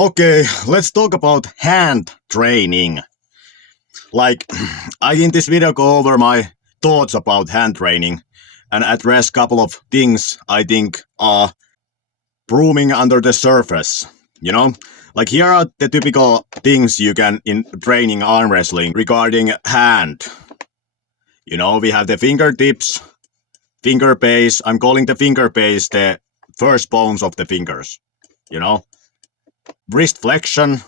Okay, let's talk about hand training. Like, I in this video go over my thoughts about hand training and address couple of things I think are brewing under the surface. You know, like here are the typical things you can in training arm wrestling regarding hand. You know, we have the fingertips, finger base. I'm calling the finger base the first bones of the fingers. You know, wrist flexion,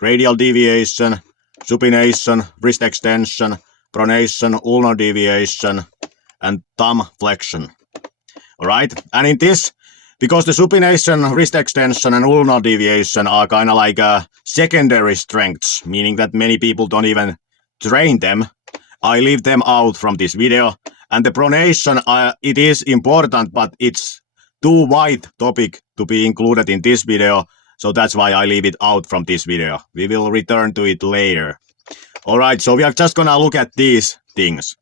radial deviation, supination, wrist extension, pronation, ulnar deviation, and thumb flexion. Alright? And in this, because the supination, wrist extension, and ulnar deviation are kind of like secondary strengths, meaning that many people don't even train them, I leave them out from this video. And the pronation, it is important, but it's too wide topic to be included in this video. So that's why I leave it out from this video. We will return to it later. Alright, so we are just gonna look at these things.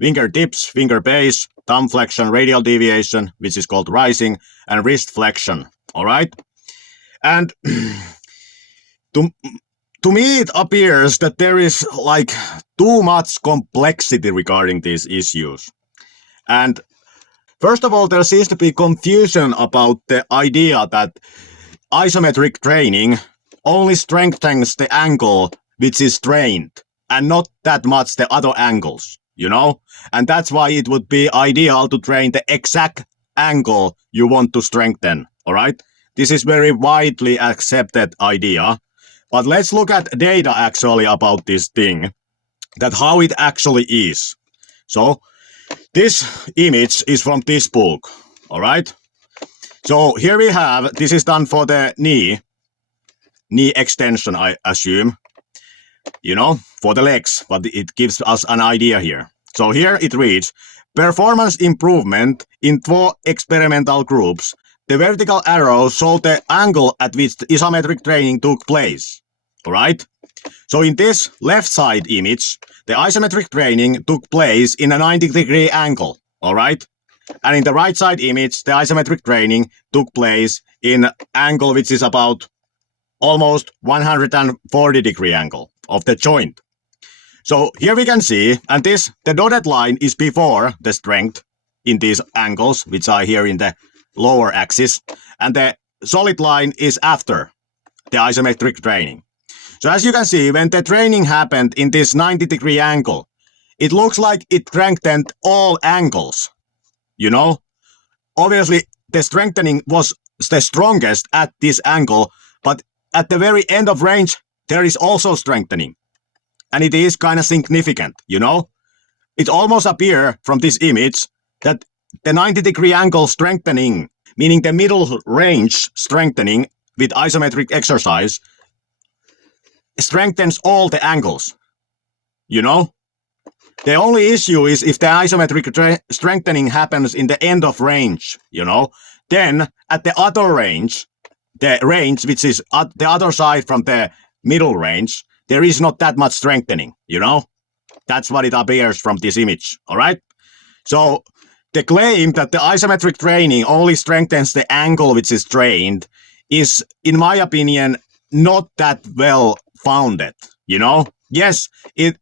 Fingertips, finger base, thumb flexion, radial deviation, which is called rising, and wrist flexion. Alright? And to me it appears that there is like too much complexity regarding these issues. And first of all, there seems to be confusion about the idea that isometric training only strengthens the angle which is trained and not that much the other angles, you know? And that's why it would be ideal to train the exact angle you want to strengthen, all right? This is very widely accepted idea, but let's look at data actually about this thing, that how it actually is. So this image is from this book, all right? So here we have, this is done for the knee extension, I assume, you know, for the legs, but it gives us an idea here. So here it reads, performance improvement in 4 experimental groups. The vertical arrow showed the angle at which the isometric training took place, all right? So in this left side image, the isometric training took place in a 90-degree angle, all right? And in the right side image, the isometric training took place in angle which is about almost 140-degree angle of the joint. So here we can see, and the dotted line is before the strength in these angles, which are here in the lower axis, and the solid line is after the isometric training. So as you can see, when the training happened in this 90-degree angle, it looks like it strengthened all angles. You know, obviously the strengthening was the strongest at this angle, but at the very end of range, there is also strengthening. And it is kind of significant, you know? It almost appears from this image that the 90-degree angle strengthening, meaning the middle range strengthening with isometric exercise, strengthens all the angles, you know? The only issue is if the isometric strengthening happens in the end of range, you know, then at the other range, the range which is at the other side from the middle range, there is not that much strengthening, you know. That's what it appears from this image, all right? So the claim that the isometric training only strengthens the angle which is trained is, in my opinion, not that well founded, you know. Yes, it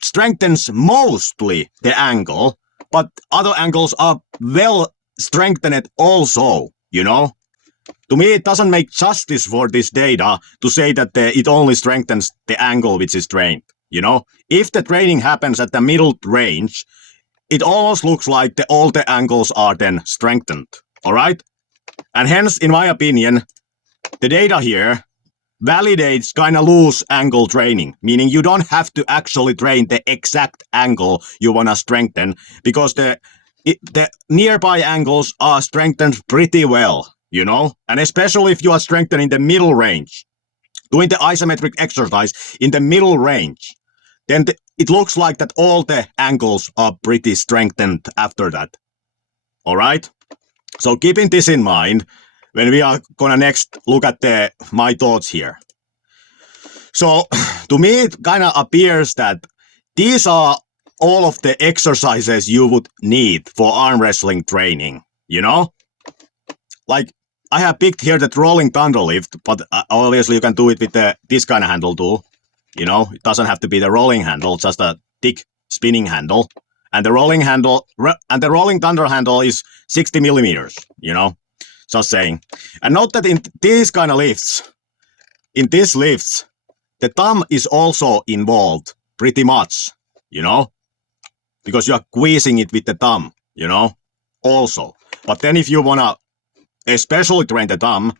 strengthens mostly the angle, but other angles are well strengthened also, you know. To me, it doesn't make justice for this data to say that it only strengthens the angle which is trained, you know. If the training happens at the middle range, it almost looks like all the angles are then strengthened, all right? And hence, in my opinion, the data here validates kind of loose angle training, meaning you don't have to actually train the exact angle you want to strengthen because the nearby angles are strengthened pretty well, you know, and especially if you are strengthening the middle range, doing the isometric exercise in the middle range, then it looks like that all the angles are pretty strengthened after that. All right? So keeping this in mind, when we are gonna next look at my thoughts here. So to me, it kind of appears that these are all of the exercises you would need for arm wrestling training, you know? Like I have picked here the rolling thunder lift, but obviously you can do it with this kind of handle too. You know, it doesn't have to be the rolling handle, just a thick spinning handle. And the rolling thunder handle is 60 millimeters, you know, just saying. And note that in these kind of lifts, the thumb is also involved pretty much, you know, because you are squeezing it with the thumb, you know, also. But then if you want to especially train the thumb,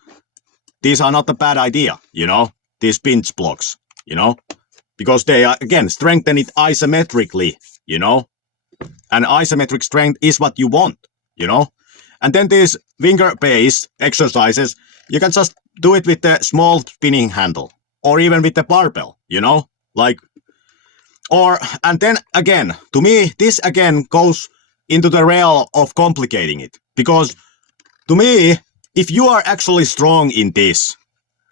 these are not a bad idea, you know, these pinch blocks, you know, because they are, again, strengthen it isometrically, you know, and isometric strength is what you want, you know. And then these finger-based exercises, you can just do it with the small spinning handle or even with the barbell, you know, like, and then again, to me, this again goes into the realm of complicating it, because to me, if you are actually strong in this,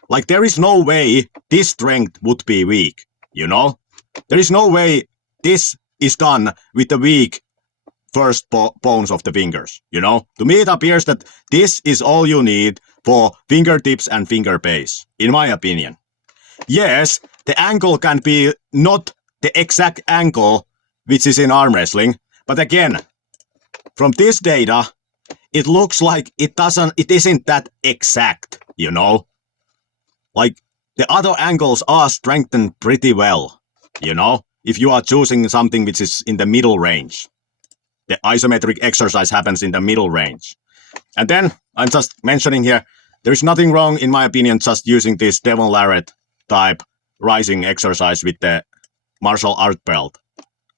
like there is no way this strength would be weak, you know? There is no way this is done with the weak first bones of the fingers, you know? To me, it appears that this is all you need for fingertips and finger base, in my opinion. Yes, the angle can be not the exact angle which is in arm wrestling, but again, from this data, it looks like it isn't that exact, you know? Like, the other angles are strengthened pretty well, you know? If you are choosing something which is in the middle range. The isometric exercise happens in the middle range. And then, I'm just mentioning here, there is nothing wrong, in my opinion, just using this Devon Larratt type rising exercise with the martial art belt.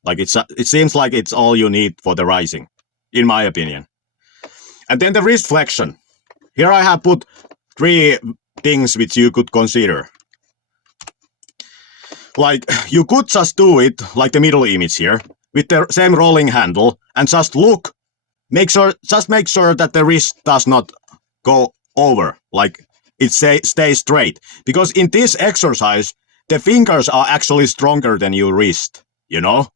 Like, it seems like it's all you need for the rising, in my opinion. And then the wrist flexion. Here I have put 3 things which you could consider. Like, you could just do it, like the middle image here, with the same rolling handle, and just look, make sure that the wrist does not go over, like it stays straight. Because in this exercise, the fingers are actually stronger than your wrist, you know?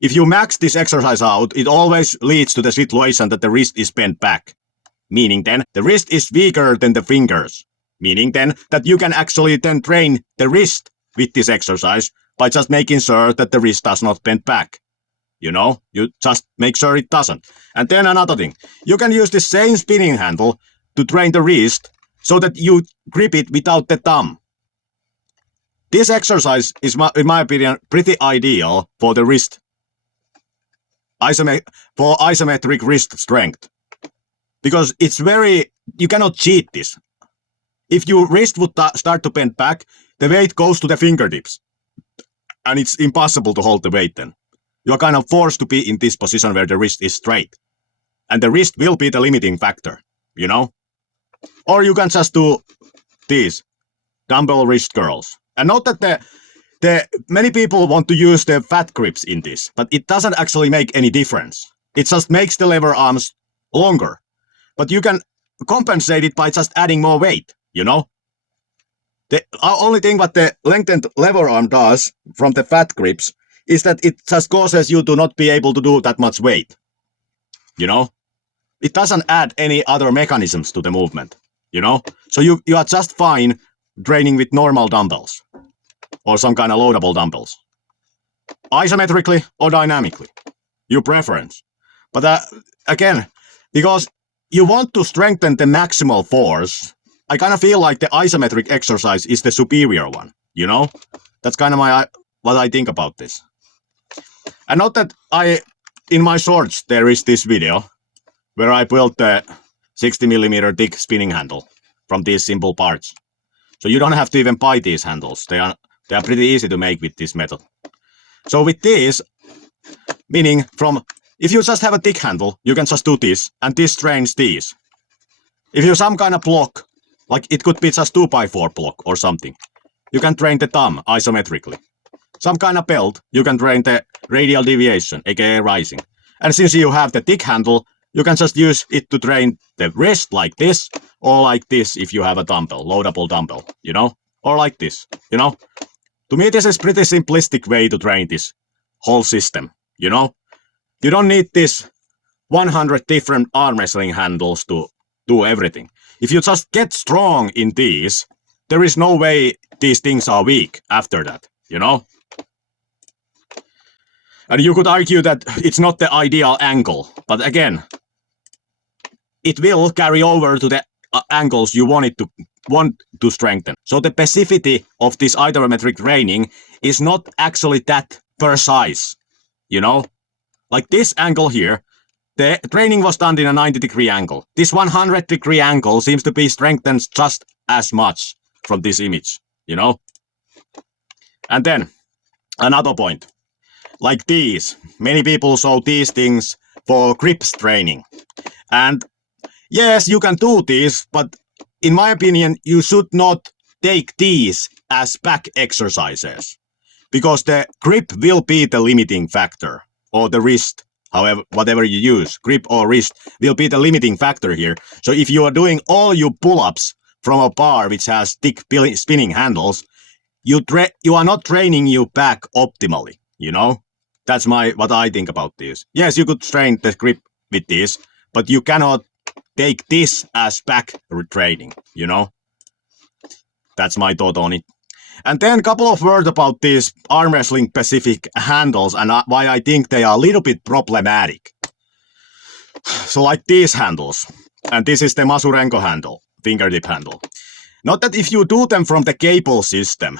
If you max this exercise out, it always leads to the situation that the wrist is bent back. Meaning then, the wrist is weaker than the fingers. Meaning then, that you can actually then train the wrist with this exercise by just making sure that the wrist does not bend back. You know, you just make sure it doesn't. And then another thing, you can use the same spinning handle to train the wrist so that you grip it without the thumb. This exercise is, in my opinion, pretty ideal for the wrist, for isometric wrist strength. Because it's you cannot cheat this. If your wrist would start to bend back, the weight goes to the fingertips. And it's impossible to hold the weight then. You're kind of forced to be in this position where the wrist is straight. And the wrist will be the limiting factor, you know? Or you can just do these dumbbell wrist curls. And note that the many people want to use the fat grips in this, but it doesn't actually make any difference. It just makes the lever arms longer. But you can compensate it by just adding more weight, you know? The only thing what the lengthened lever arm does from the fat grips is that it just causes you to not be able to do that much weight. You know? It doesn't add any other mechanisms to the movement. You know? So you are just fine training with normal dumbbells. Or some kind of loadable dumbbells. Isometrically or dynamically. Your preference. But again, because you want to strengthen the maximal force, I kind of feel like the isometric exercise is the superior one. You know? That's kind of what I think about this. And note that in my shorts, there is this video where I built the 60mm thick spinning handle from these simple parts. So you don't have to even buy these handles. They are pretty easy to make with this method. So with this, meaning if you just have a thick handle, you can just do this, and this trains these. If you have some kind of block, like it could be just 2x4 block or something, you can train the thumb isometrically. Some kind of belt, you can train the radial deviation, aka rising. And since you have the thick handle, you can just use it to train the wrist like this, or like this if you have a dumbbell, loadable dumbbell, you know? Or like this, you know? To me, this is pretty simplistic way to train this whole system, you know? You don't need this 100 different arm wrestling handles to do everything. if you just get strong in these, there is no way these things are weak after that, you know? And you could argue that it's not the ideal angle, but again, it will carry over to the angles you want to strengthen. So the specificity of this isometric training is not actually that precise, you know? Like this angle here, the training was done in a 90-degree angle. This 100-degree angle seems to be strengthened just as much from this image, you know? And then, another point. Like these, many people show these things for grips training. And yes, you can do this, but in my opinion, you should not take these as back exercises. Because the grip will be the limiting factor, or the wrist, however, whatever you use, grip or wrist, will be the limiting factor here. So if you are doing all your pull-ups from a bar which has thick spinning handles, you are not training your back optimally, you know? That's what I think about this. Yes, you could train the grip with this, but you cannot take this as back training, you know? That's my thought on it. And then a couple of words about these arm wrestling specific handles and why I think they are a little bit problematic. So like these handles, and this is the Masurenko handle, fingertip handle. Not that if you do them from the cable system,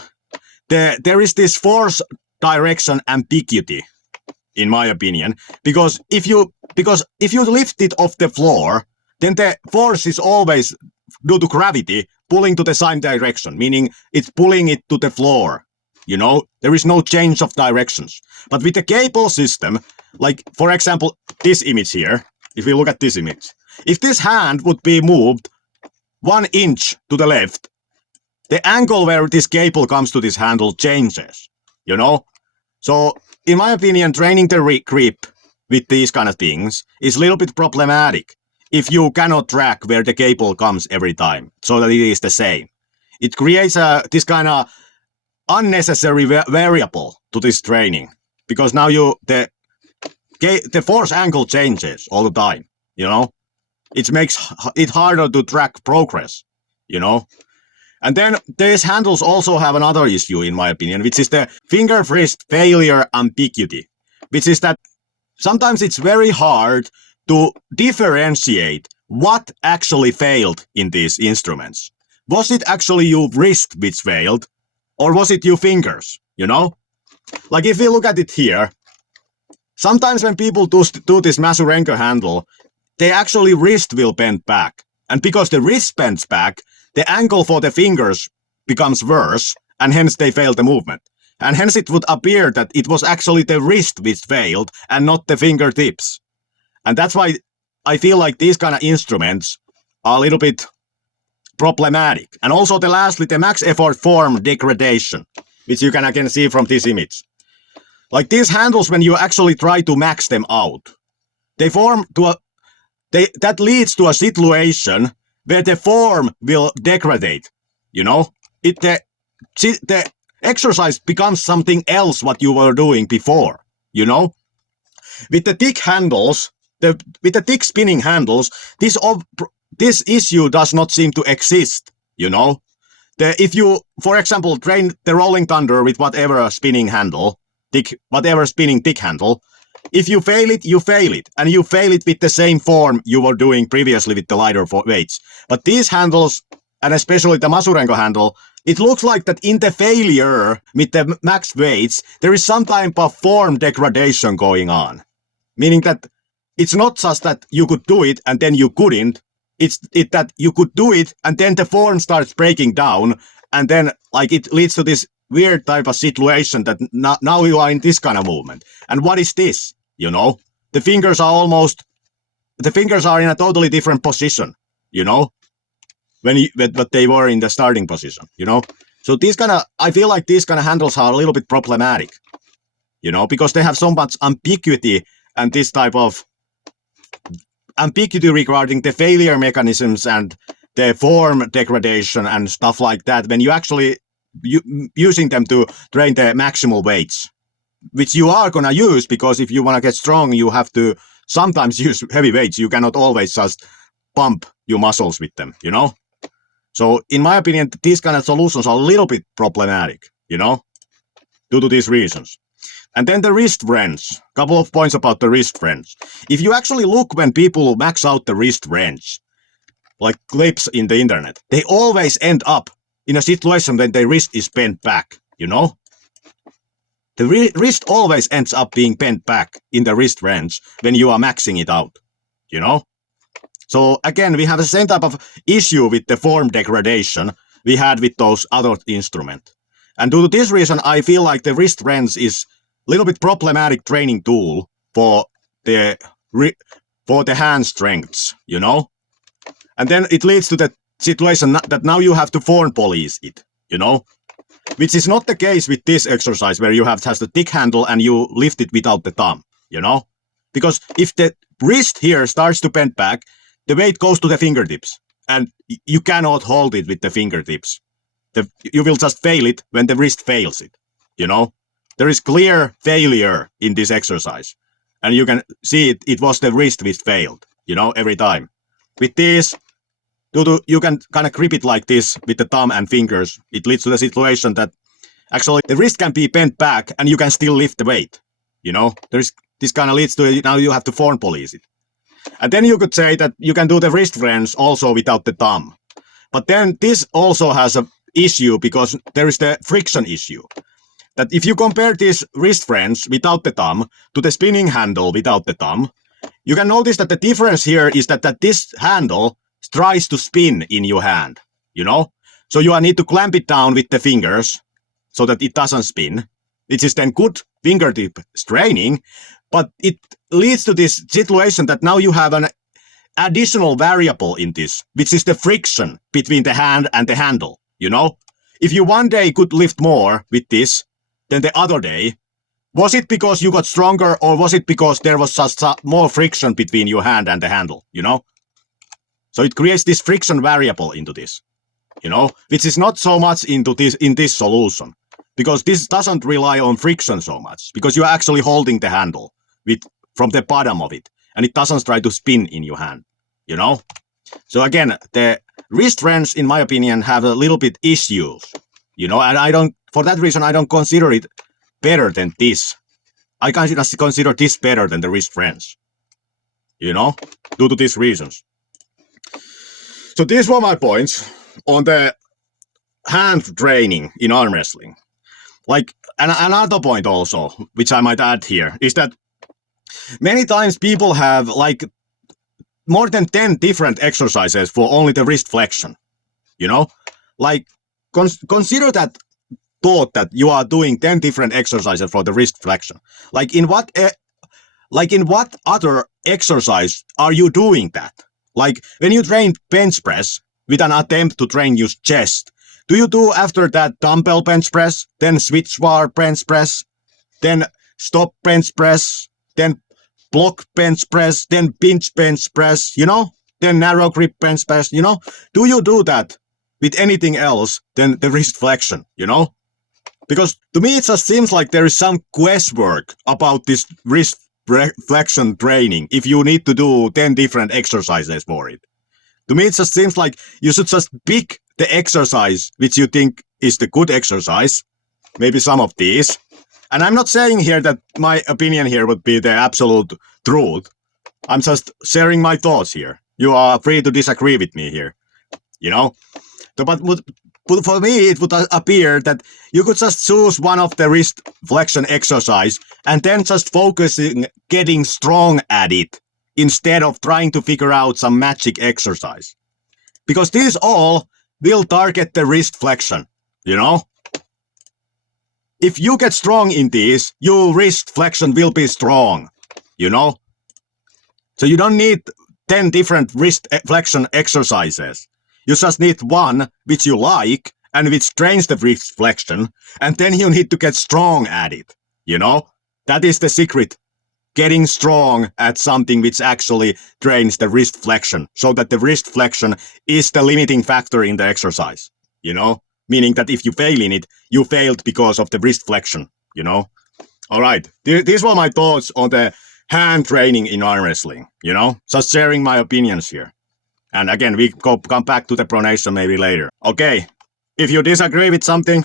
there is this force direction ambiguity, in my opinion, because if you lift it off the floor, then the force is always due to gravity pulling to the same direction, meaning it's pulling it to the floor. You know, there is no change of directions. But with the cable system, like for example, this image here, if we look at this image, if this hand would be moved 1 inch to the left, the angle where this cable comes to this handle changes, you know? So, in my opinion, training the grip with these kind of things is a little bit problematic if you cannot track where the cable comes every time, so that it is the same. It creates this kind of unnecessary variable to this training, because now the force angle changes all the time, you know? It makes it harder to track progress, you know? And then these handles also have another issue, in my opinion, which is the finger wrist failure ambiguity, which is that sometimes it's very hard to differentiate what actually failed in these instruments. Was it actually your wrist which failed, or was it your fingers, you know? Like if we look at it here, sometimes when people do this Masurenko handle, they actually wrist will bend back. And because the wrist bends back, the angle for the fingers becomes worse, and hence they fail the movement. And hence it would appear that it was actually the wrist which failed and not the fingertips. And that's why I feel like these kind of instruments are a little bit problematic. And also lastly, the max effort form degradation, which you can again see from this image. Like these handles, when you actually try to max them out, they form to that leads to a situation where the form will degrade, you know? The exercise becomes something else what you were doing before, you know? With the thick handles, with the thick spinning handles, this issue does not seem to exist, you know? If you, for example, train the Rolling Thunder with whatever spinning handle, whatever spinning thick handle, if you fail it, you fail it. And you fail it with the same form you were doing previously with the lighter weights. But these handles, and especially the Masurenko handle, it looks like that in the failure with the max weights, there is some type of form degradation going on. Meaning that it's not just that you could do it and then you couldn't. It's that you could do it and then the form starts breaking down. And then like it leads to this weird type of situation that now you are in this kind of movement. And what is this? You know, the fingers are in a totally different position, you know, but they were in the starting position, you know. So I feel like these kind of handles are a little bit problematic, you know, because they have so much ambiguity and this type of ambiguity regarding the failure mechanisms and the form degradation and stuff like that when you actually using them to train the maximal weights, which you are going to use because if you want to get strong, you have to sometimes use heavy weights. You cannot always just pump your muscles with them, you know? So in my opinion, these kind of solutions are a little bit problematic, you know, due to these reasons. And then the wrist wrench. Couple of points about the wrist wrench. If you actually look when people max out the wrist wrench, like clips in the internet, they always end up in a situation when their wrist is bent back, you know? The wrist always ends up being bent back in the wrist wrench when you are maxing it out, you know? So again, we have the same type of issue with the form degradation we had with those other instruments. And due to this reason, I feel like the wrist wrench is a little bit problematic training tool for the hand strengths, you know? And then it leads to the situation that now you have to form police it, you know? Which is not the case with this exercise where you have just a thick handle and you lift it without the thumb, you know? Because if the wrist here starts to bend back, the weight goes to the fingertips and you cannot hold it with the fingertips. You will just fail it when the wrist fails it, you know? There is clear failure in this exercise. And you can see it was the wrist which failed, you know, every time. With this, you can kind of grip it like this with the thumb and fingers. It leads to the situation that actually the wrist can be bent back and you can still lift the weight, you know? This kind of leads to now you have to form police it. And then you could say that you can do the wrist wrench also without the thumb. But then this also has an issue because there is the friction issue. That if you compare this wrist wrench without the thumb to the spinning handle without the thumb, you can notice that the difference here is that this handle tries to spin in your hand, you know? So you need to clamp it down with the fingers so that it doesn't spin, which is then good fingertip straining, but it leads to this situation that now you have an additional variable in this, which is the friction between the hand and the handle, you know? If you one day could lift more with this than the other day, was it because you got stronger or was it because there was just more friction between your hand and the handle, you know? So it creates this friction variable into this, you know, which is not so much in this solution because this doesn't rely on friction so much because you're actually holding the handle from the bottom of it and it doesn't try to spin in your hand, you know? So again, the wrist wrench, in my opinion, have a little bit issues, you know, and for that reason, I don't consider it better than this. I consider this better than the wrist wrench, you know, due to these reasons. So these were my points on the hand training in arm wrestling. Like, and another point also, which I might add here, is that many times people have like more than 10 different exercises for only the wrist flexion, you know? Like, consider that thought that you are doing 10 different exercises for the wrist flexion. Like in what other exercise are you doing that? Like when you train bench press with an attempt to train your chest, do you do after that dumbbell bench press, then switch bar bench press, then stop bench press, then block bench press, then pinch bench press, you know? Then narrow grip bench press, you know? Do you do that with anything else than the wrist flexion, you know? Because to me it just seems like there is some guesswork about this wrist flexion training if you need to do 10 different exercises for it. To me it just seems like you should just pick the exercise which you think is the good exercise, maybe some of these. And I'm not saying here that my opinion here would be the absolute truth. I'm just sharing my thoughts here. You are free to disagree with me here, you know? But for me, it would appear that you could just choose one of the wrist flexion exercise and then just focusing getting strong at it instead of trying to figure out some magic exercise. Because these all will target the wrist flexion, you know? If you get strong in these, your wrist flexion will be strong, you know? So you don't need 10 different wrist flexion exercises. You just need one which you like and which trains the wrist flexion, and then you need to get strong at it, you know? That is the secret. Getting strong at something which actually trains the wrist flexion, so that the wrist flexion is the limiting factor in the exercise, you know? Meaning that if you fail in it, you failed because of the wrist flexion, you know? All right, these were my thoughts on the hand training in arm wrestling, you know? Just sharing my opinions here. And again, we come back to the pronation maybe later. Okay, if you disagree with something,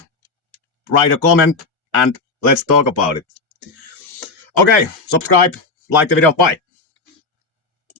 write a comment and let's talk about it. Okay, subscribe, like the video, bye.